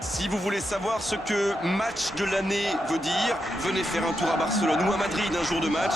Si vous voulez savoir ce que match de l'année veut dire, venez faire un tour à Barcelone ou à Madrid un jour de match.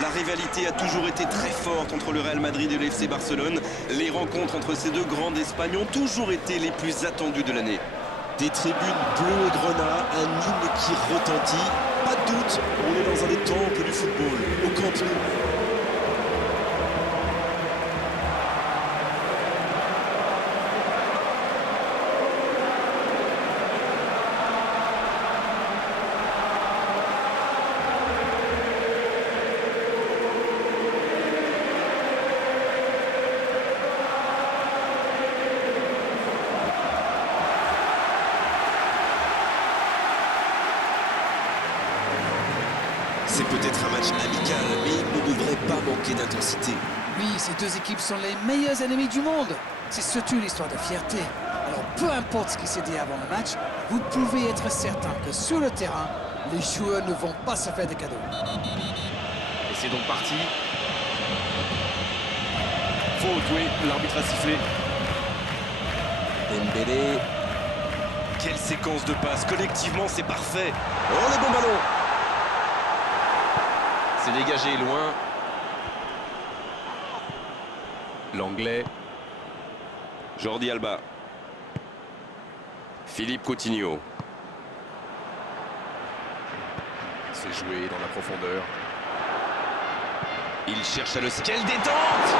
La rivalité a toujours été très forte entre le Real Madrid et le FC Barcelone. Les rencontres entre ces deux grands d'Espagne ont toujours été les plus attendues de l'année. Des tribunes bleues et grenat, un hymne qui retentit. Pas de doute, on est dans un des temples du football, au Camp Nou. C'est peut-être un match amical, mais il ne devrait pas manquer d'intensité. Oui, ces deux équipes sont les meilleurs ennemis du monde. C'est surtout une histoire de fierté. Alors peu importe ce qui s'est dit avant le match, vous pouvez être certain que sur le terrain, les joueurs ne vont pas se faire de cadeaux. Et c'est donc parti. Faute, oui, l'arbitre a sifflé. Dembélé. Quelle séquence de passes, collectivement c'est parfait. Oh le bon ballon. C'est dégagé loin. L'anglais. Jordi Alba. Philippe Coutinho. C'est joué dans la profondeur. Il cherche à le... Quelle détente!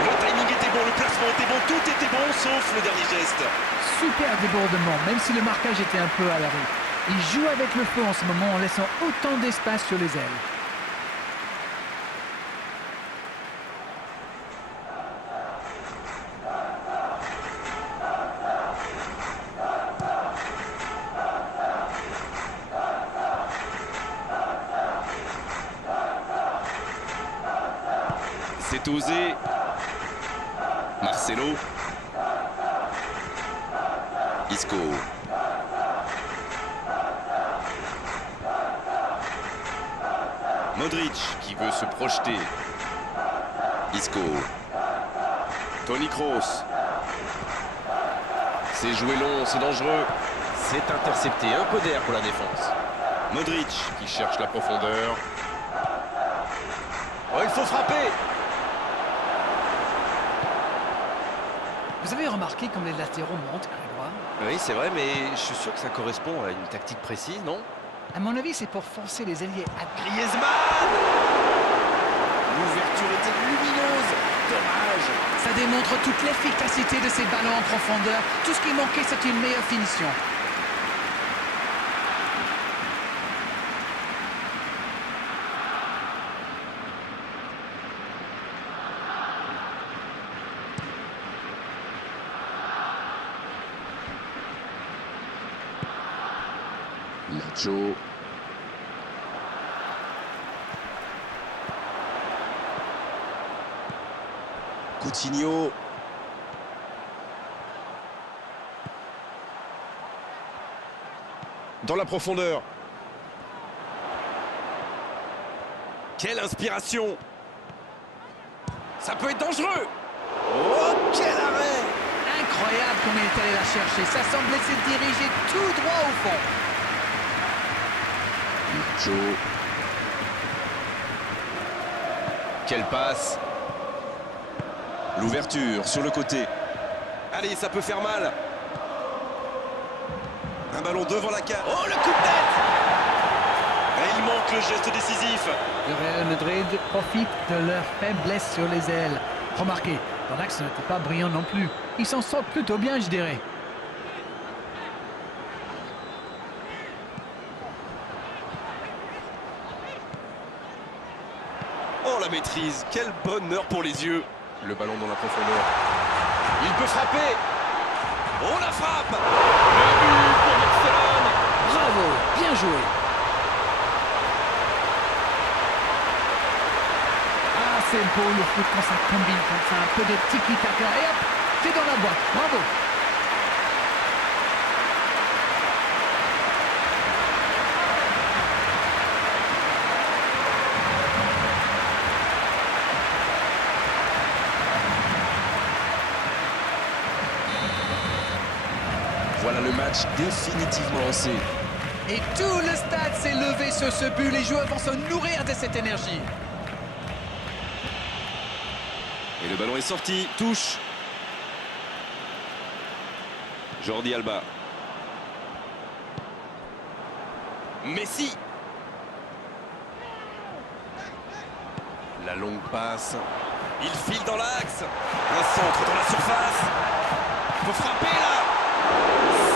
Le timing était bon, le placement était bon, tout était bon, sauf le dernier geste. Super débordement, même si le marquage était un peu à la rue. Il joue avec le feu en ce moment en laissant autant d'espace sur les ailes. C'est osé. Marcelo. Isco. Modric qui veut se projeter. Isco. Toni Kroos. C'est joué long, c'est dangereux. C'est intercepté, un peu d'air pour la défense. Modric qui cherche la profondeur. Oh, il faut frapper. Vous avez remarqué comme les latéraux montent, Grégoire? Oui, c'est vrai, mais je suis sûr que ça correspond à une tactique précise, non? À mon avis, c'est pour forcer les ailiers à... Griezmann! L'ouverture était lumineuse. Dommage. Ça démontre toute l'efficacité de ces ballons en profondeur. Tout ce qui manquait, c'est une meilleure finition. Nacho. Coutinho. Dans la profondeur. Quelle inspiration! Ça peut être dangereux! Oh, quel arrêt! Incroyable comme il est allé la chercher. Ça semblait se diriger tout droit au fond. Nacho. Quelle passe! L'ouverture sur le côté. Allez, ça peut faire mal! Un ballon devant la cage. Oh, le coup de tête! Et il manque le geste décisif. Le Real Madrid profite de leur faiblesse sur les ailes. Remarquez, dans l'axe, ce n'était pas brillant non plus. Ils s'en sortent plutôt bien, je dirais. Oh, la maîtrise! Quel bonheur pour les yeux! Le ballon dans la profondeur. Il peut frapper! Oh, la frappe! Le but pour Barcelone! Bravo, bien joué. Ah, c'est beau le foot quand ça combine comme ça. Un peu de tiki-taka et hop, c'est dans la boîte. Bravo. Voilà le match définitivement lancé. Et tout le stade s'est levé sur ce but. Les joueurs vont se nourrir de cette énergie. Et le ballon est sorti, touche. Jordi Alba. Messi. La longue passe. Il file dans l'axe. Un centre dans la surface. Il faut frapper là.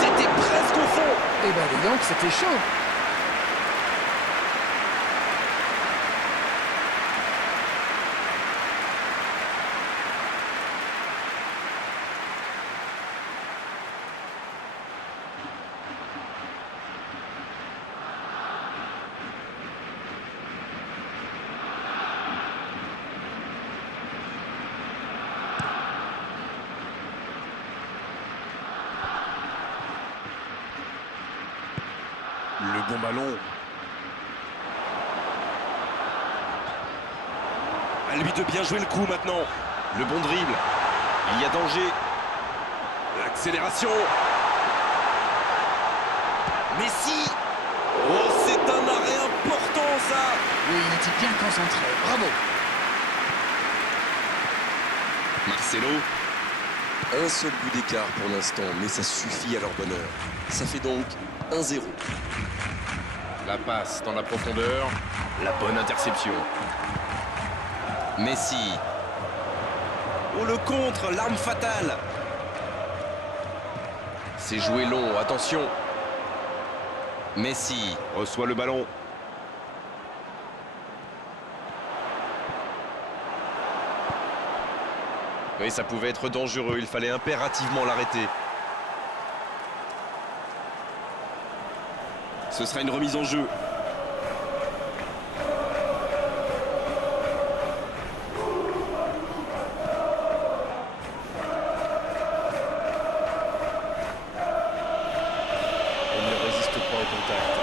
C'était presque au fond. Eh ben dis donc, c'était chaud. Le bon ballon. À lui de bien jouer le coup maintenant. Le bon dribble. Il y a danger. L'accélération. Messi. Oh, c'est un arrêt important ça. Oui, il était bien concentré. Bravo. Marcelo. Un seul but d'écart pour l'instant, mais ça suffit à leur bonheur. Ça fait donc 1-0. La passe dans la profondeur. La bonne interception. Messi. Oh, le contre, l'arme fatale. C'est joué long, attention. Messi reçoit le ballon. Oui, ça pouvait être dangereux, il fallait impérativement l'arrêter. Ce sera une remise en jeu. On ne résiste pas au contact.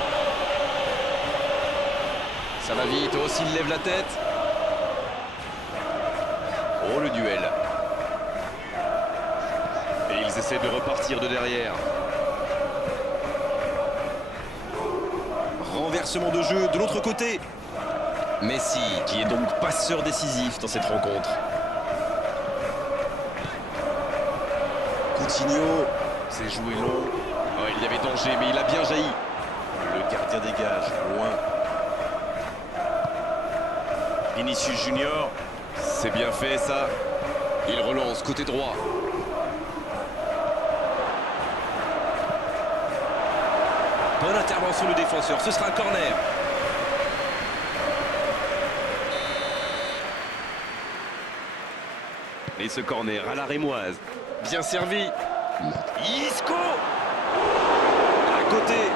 Ça va vite, oh s'il lève la tête. Oh le duel. Et ils essaient de repartir de derrière. Renversement de jeu de l'autre côté. Messi, qui est donc passeur décisif dans cette rencontre. Coutinho. C'est joué long. Oh, il y avait danger, mais il a bien jailli. Le gardien dégage, loin. Vinicius Junior. C'est bien fait, ça. Il relance côté droit. Bonne intervention du défenseur, ce sera un corner. Et ce corner à la rémoise. Bien servi. Isco. À côté.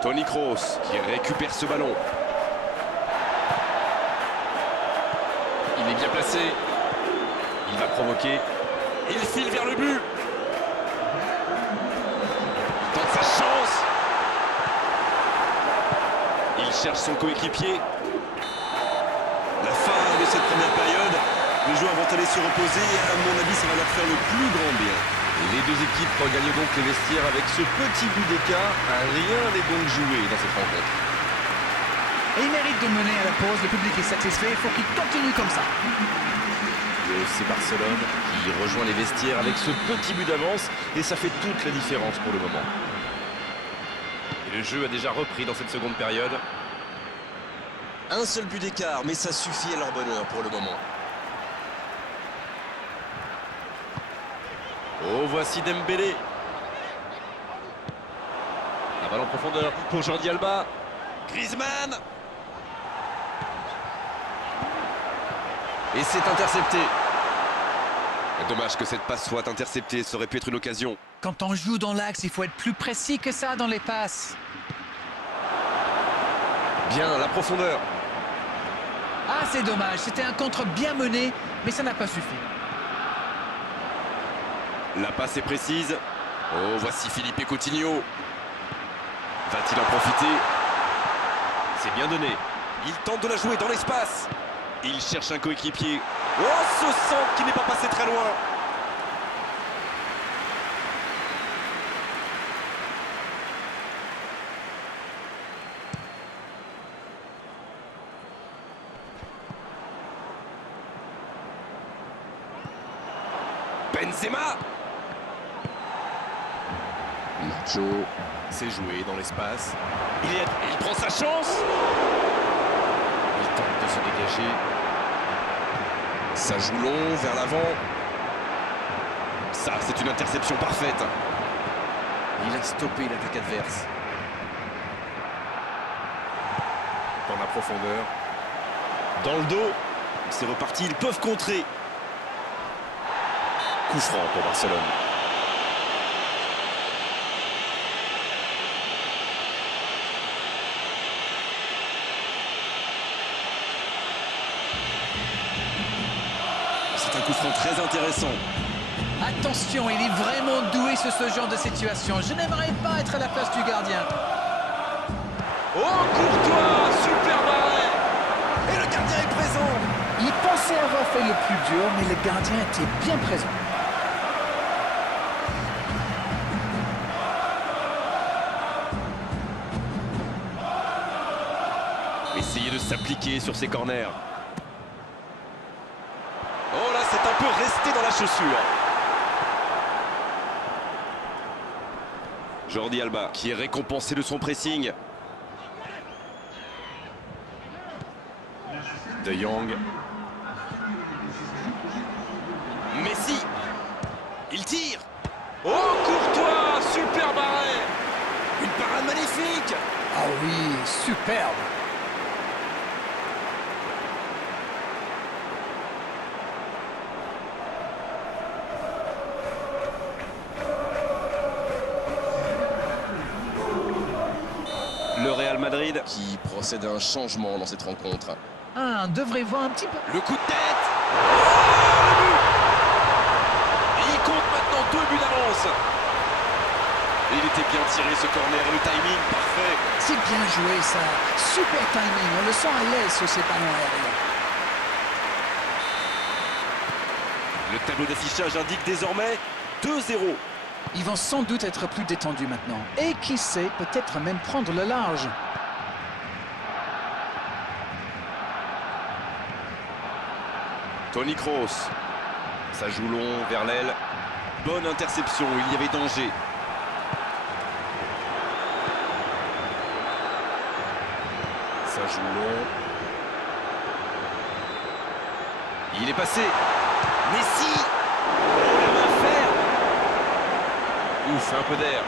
Toni Kroos qui récupère ce ballon. Il est bien placé. Il va provoquer. Il file vers le but. Il tente sa chance. Il cherche son coéquipier. La fin de cette première période. Les joueurs vont aller se reposer et à mon avis ça va leur faire le plus grand bien. Les deux équipes regagnent donc les vestiaires avec ce petit but d'écart. Rien n'est donc joué dans cette rencontre. Et il mérite de mener à la pause. Le public est satisfait. Il faut qu'il continue comme ça. C'est Barcelone qui rejoint les vestiaires avec ce petit but d'avance et ça fait toute la différence pour le moment. Et le jeu a déjà repris dans cette seconde période. Un seul but d'écart, mais ça suffit à leur bonheur pour le moment. Oh, voici Dembélé. La balle en profondeur pour Jordi Alba. Griezmann. Et c'est intercepté. Dommage que cette passe soit interceptée, ça aurait pu être une occasion. Quand on joue dans l'axe, il faut être plus précis que ça dans les passes. Bien, la profondeur. Ah, c'est dommage. C'était un contre bien mené, mais ça n'a pas suffi. La passe est précise. Oh, voici Philippe Coutinho. Va-t-il en profiter? C'est bien donné. Il tente de la jouer dans l'espace. Il cherche un coéquipier. Oh, ce centre qui n'est pas passé très loin. Benzema. Nacho. C'est joué dans l'espace. Il prend sa chance. Il tente de se dégager. Ça joue long vers l'avant. Ça, c'est une interception parfaite. Il a stoppé l'attaque adverse. Dans la profondeur. Dans le dos. C'est reparti, ils peuvent contrer. Coup franc pour Barcelone. C'est un coup franc très intéressant. Attention, il est vraiment doué sur ce genre de situation. Je n'aimerais pas être à la place du gardien. Oh, Courtois, super arrêt. Et le gardien est présent. Il pensait avoir fait le plus dur, mais le gardien était bien présent. Essayer de s'appliquer sur ses corners. Oh là, c'est un peu resté dans la chaussure. Jordi Alba qui est récompensé de son pressing. De Jong. Messi. Il tire. Oh, Courtois, superbe arrêt. Une parade magnifique. Ah oui, superbe. Le Real Madrid qui procède à un changement dans cette rencontre. Ah, on devrait voir un petit peu. Le coup de tête. Oh, le but. Il compte maintenant 2 buts d'avance. Il était bien tiré ce corner et le timing parfait. C'est bien joué ça. Super timing. On le sent à l'aise sur ces ballons aériens. Le tableau d'affichage indique désormais 2-0. Ils vont sans doute être plus détendus maintenant. Et qui sait, peut-être même prendre le large. Toni Kroos. Ça joue long vers l'aile. Bonne interception, il y avait danger. Ça joue long. Il est passé. Messi. Oh, la main ferme. Ouf, un peu d'air.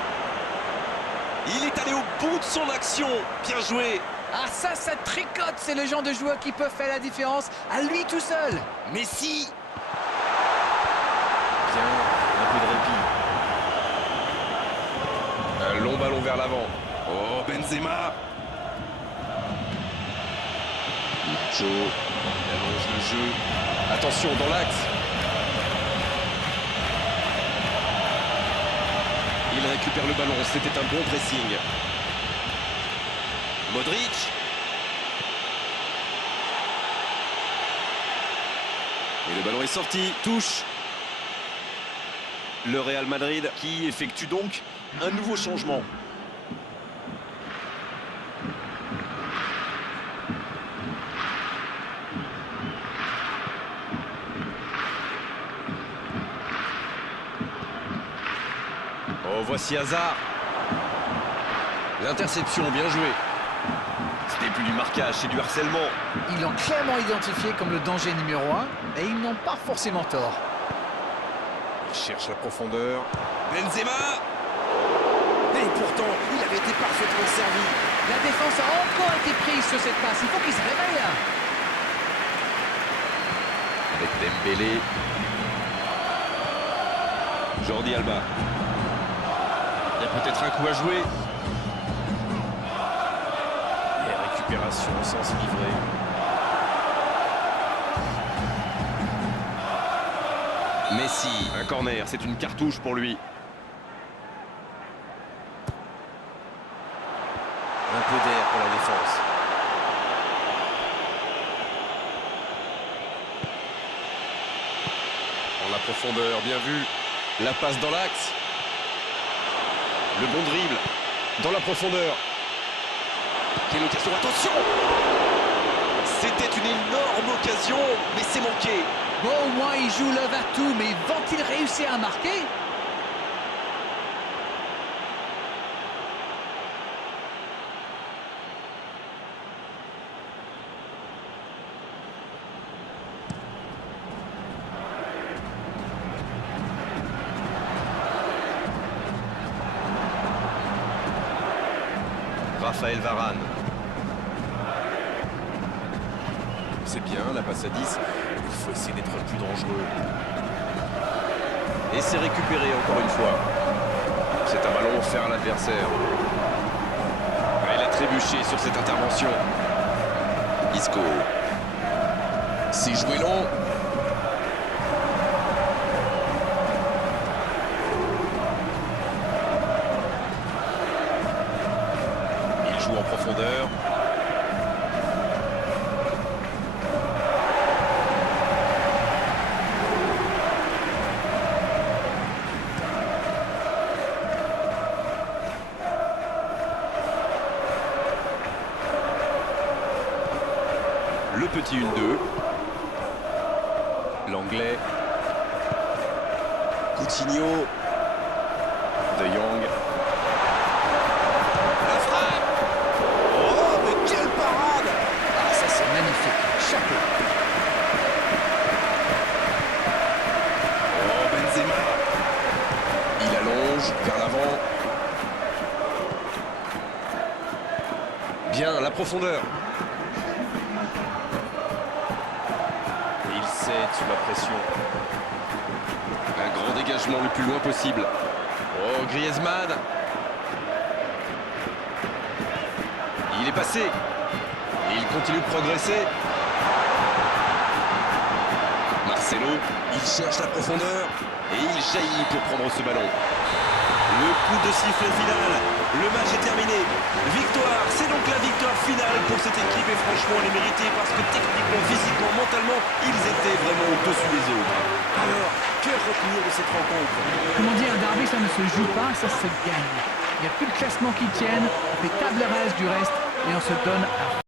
Il est allé au bout de son action. Bien joué. Ah ça tricote. C'est le genre de joueur qui peut faire la différence à lui tout seul. Messi. Bien, un peu de répit. Un long ballon vers l'avant. Oh, Benzema. Nacho. Il allonge le jeu. Attention, dans l'axe. Il récupère le ballon. C'était un bon pressing. Modric. Et le ballon est sorti. Touche. Le Real Madrid qui effectue donc un nouveau changement. Oh, voici Hazard. L'interception, bien jouée. Ce n'est plus du marquage, c'est du harcèlement. Ils l'ont clairement identifié comme le danger numéro 1 et ils n'ont pas forcément tort. Il cherche la profondeur. Benzema. Et pourtant, il avait été parfaitement servi. La défense a encore été prise sur cette passe. Il faut qu'ils se réveillent là. Avec Dembélé. Jordi Alba. Il y a peut-être un coup à jouer. Et récupération sans se livrer. Messi. Un corner, c'est une cartouche pour lui. Un peu d'air pour la défense. En la profondeur, bien vu. La passe dans l'axe. Le bon dribble. Dans la profondeur. Quelle occasion, attention! C'était une énorme occasion, mais c'est manqué. Bon, au moins, ils jouent le va-tout, mais vont-ils réussir à marquer? Raphaël Varane. C'est bien, la passe à 10. Il faut essayer d'être plus dangereux. Et c'est récupéré encore une fois. C'est un ballon offert à l'adversaire. Il a trébuché sur cette intervention. Isco. C'est joué long. Il joue en profondeur. Le petit 1-2. L'anglais. Coutinho. De Jong. La frappe. Oh, mais quelle parade! Ah, ça c'est magnifique. Chapeau. Oh, Benzema. Il allonge vers l'avant. Bien, la profondeur. Et il cède sous la pression. Un grand dégagement le plus loin possible. Oh, Griezmann. Il est passé. Et il continue de progresser. Marcelo. Il cherche la profondeur. Et il jaillit pour prendre ce ballon. Le coup de sifflet final. Le match est terminé. Victoire, c'est donc la victoire finale pour cette équipe. Et franchement, elle est méritée parce que techniquement, physiquement, mentalement, ils étaient vraiment au-dessus des autres. Alors, que retenir de cette rencontre? Comment dire, un derby, ça ne se joue pas, ça se gagne. Il n'y a plus de classement qui tienne, on fait table rase du reste et on se donne à